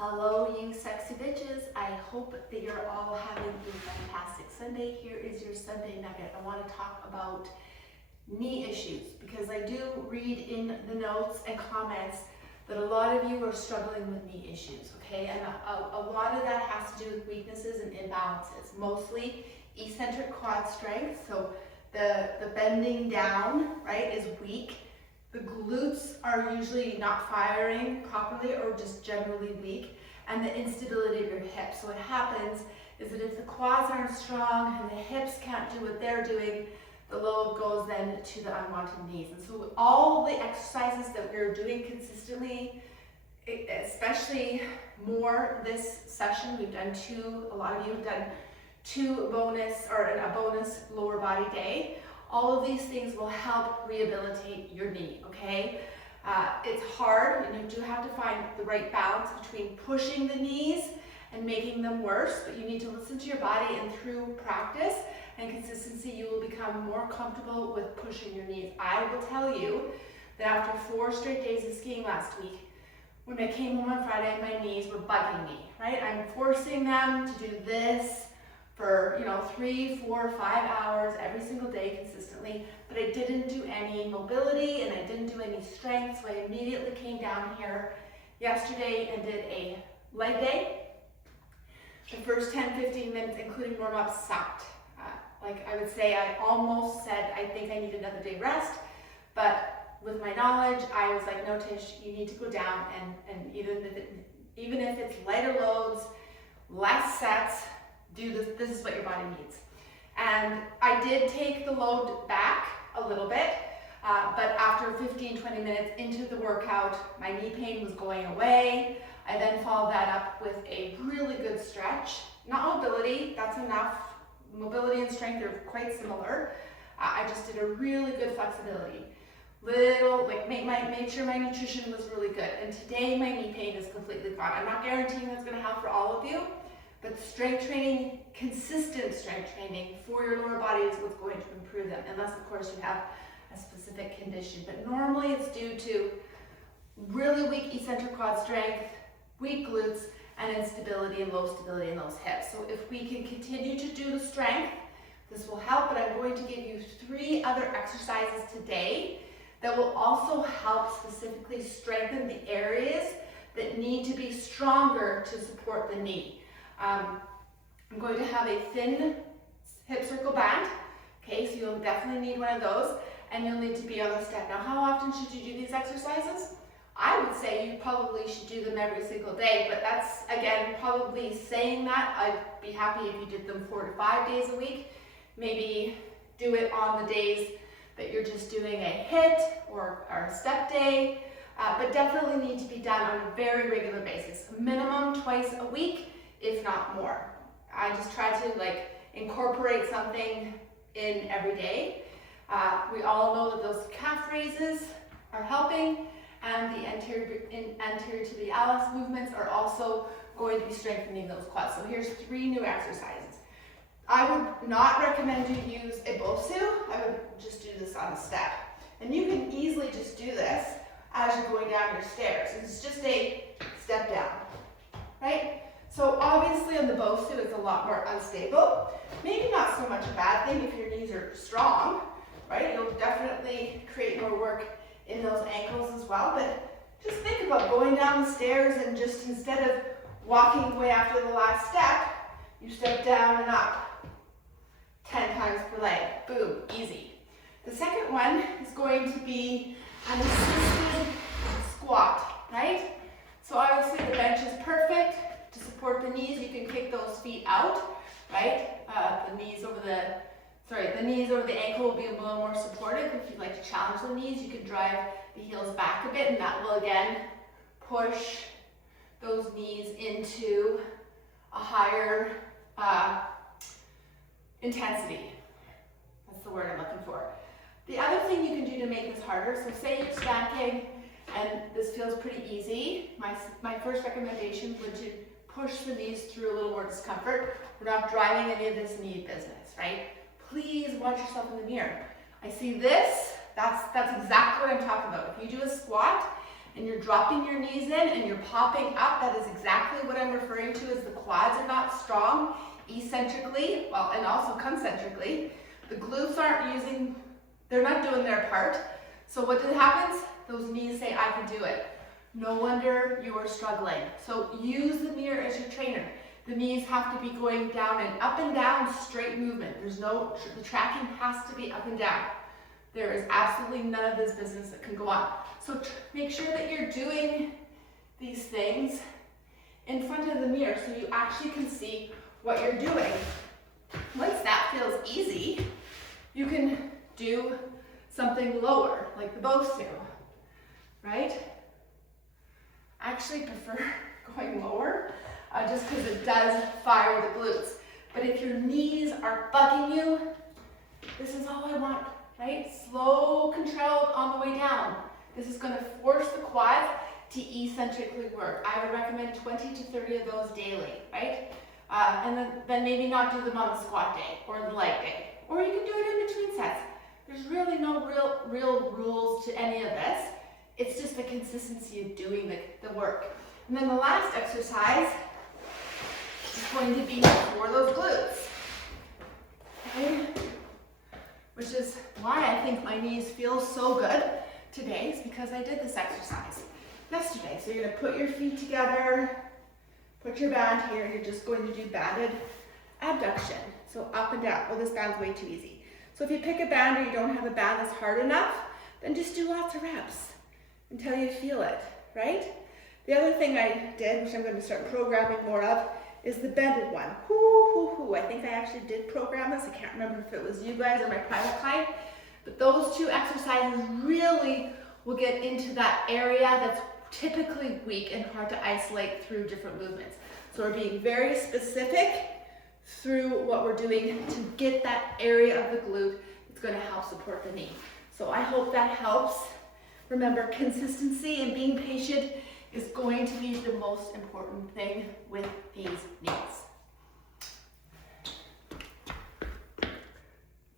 Hello, you sexy bitches. I hope that you're all having a fantastic Sunday. Here is your Sunday nugget. I want to talk about knee issues because I do read in the notes and comments that a lot of you are struggling with knee issues, okay? And a lot of that has to do with weaknesses and imbalances, mostly eccentric quad strength. So the bending down, right, is weak. The glutes are usually not firing properly or just generally weak, and the instability of your hips. So what happens is that if the quads aren't strong and the hips can't do what they're doing, the load goes then to the unwanted knees. And so all the exercises that we're doing consistently, especially more this session, we've done a lot of you have done a bonus lower body day. All of these things will help rehabilitate your knee, okay? It's hard, and you do have to find the right balance between pushing the knees and making them worse, but you need to listen to your body, and through practice and consistency, you will become more comfortable with pushing your knees. I will tell you that after 4 straight days of skiing last week, when I came home on Friday, my knees were bugging me, right? I'm forcing them to do this for 3, 4, 5 hours every single day consistently, but I didn't do any mobility and I didn't do any strength, so I immediately came down here yesterday and did a leg day. The first 10-15 minutes, including warm-up, sucked. Like I would say, I almost said I think I need another day rest, but with my knowledge, I was like, no, Tish, you need to go down and even if it's lighter loads, less sets, do this. This is what your body needs. And I did take the load back a little bit, but after 15-20 minutes into the workout, my knee pain was going away. I then followed that up with a really good stretch. Not mobility, that's enough. Mobility and strength are quite similar. I just did a really good flexibility. Made sure my nutrition was really good. And today my knee pain is completely gone. I'm not guaranteeing that's gonna help for all of you, but strength training, consistent strength training for your lower body is what's going to improve them, unless of course you have a specific condition. But normally it's due to really weak eccentric quad strength, weak glutes, and instability and low stability in those hips. So if we can continue to do the strength, this will help, but I'm going to give you 3 other exercises today that will also help specifically strengthen the areas that need to be stronger to support the knee. I'm going to have a thin hip circle band, okay, so you'll definitely need one of those, and you'll need to be on the step. Now, how often should you do these exercises? I would say you probably should do them every single day, but that's, again, probably saying that. I'd be happy if you did them 4 to 5 days a week. Maybe do it on the days that you're just doing a HIIT or a step day, but definitely need to be done on a very regular basis, minimum twice a week, if not more. I just try to incorporate something in every day. We all know that those calf raises are helping, and the anterior tibialis movements are also going to be strengthening those quads. So here's 3 new exercises. I would not recommend you use a BOSU. I would just do this on a step. And you can easily just do this as you're going down your stairs. It's just a step down, right? So obviously on the BOSU, it's a lot more unstable. Maybe not so much a bad thing if your knees are strong, right? It'll definitely create more work in those ankles as well, but just think about going down the stairs and just instead of walking away after the last step, you step down and up 10 times per leg. Boom, easy. The second one is going to be an assisted squat, right? So obviously the bench is perfect to support the knees. You can kick those feet out, right? The knees over the ankle will be a little more supportive. If you'd like to challenge the knees, you can drive the heels back a bit, and that will again push those knees into a higher intensity. That's the word I'm looking for. The other thing you can do to make this harder, so say you're stacking and this feels pretty easy, my first recommendation would to push the knees through a little more discomfort. We're not driving any of this knee business, right? Please watch yourself in the mirror. I see this, that's exactly what I'm talking about. If you do a squat and you're dropping your knees in and you're popping up, that is exactly what I'm referring to as the quads are not strong eccentrically, well, and also concentrically. The glutes they're not doing their part. So what happens? Those knees say, I can do it. No wonder you are struggling. So use the mirror as your trainer. The knees have to be going down and down, straight movement. The tracking has to be up and down. There is absolutely none of this business that can go on. So make sure that you're doing these things in front of the mirror so you actually can see what you're doing. Once that feels easy, you can do something lower, like the bow stew, right? I actually prefer going lower just because it does fire the glutes. But if your knees are bugging you, this is all I want, right? Slow, controlled on the way down. This is going to force the quads to eccentrically work. I would recommend 20 to 30 of those daily, right? And then maybe not do them on the squat day or the leg day. Or you can do it in between sets. There's really no real rules to any of this. It's just the consistency of doing the work. And then the last exercise is going to be for those glutes. Okay? Which is why I think my knees feel so good today, is because I did this exercise yesterday. So you're going to put your feet together, put your band here, you're just going to do banded abduction. So up and down. Oh, this band's way too easy. So if you pick a band or you don't have a band that's hard enough, then just do lots of reps until you feel it, right? The other thing I did, which I'm going to start programming more of, is the bended one. I think I actually did program this. I can't remember if it was you guys or my private client, but those two exercises really will get into that area that's typically weak and hard to isolate through different movements. So we're being very specific through what we're doing to get that area of the glute that's going to help support the knee. So I hope that helps. Remember, consistency and being patient is going to be the most important thing with these knees.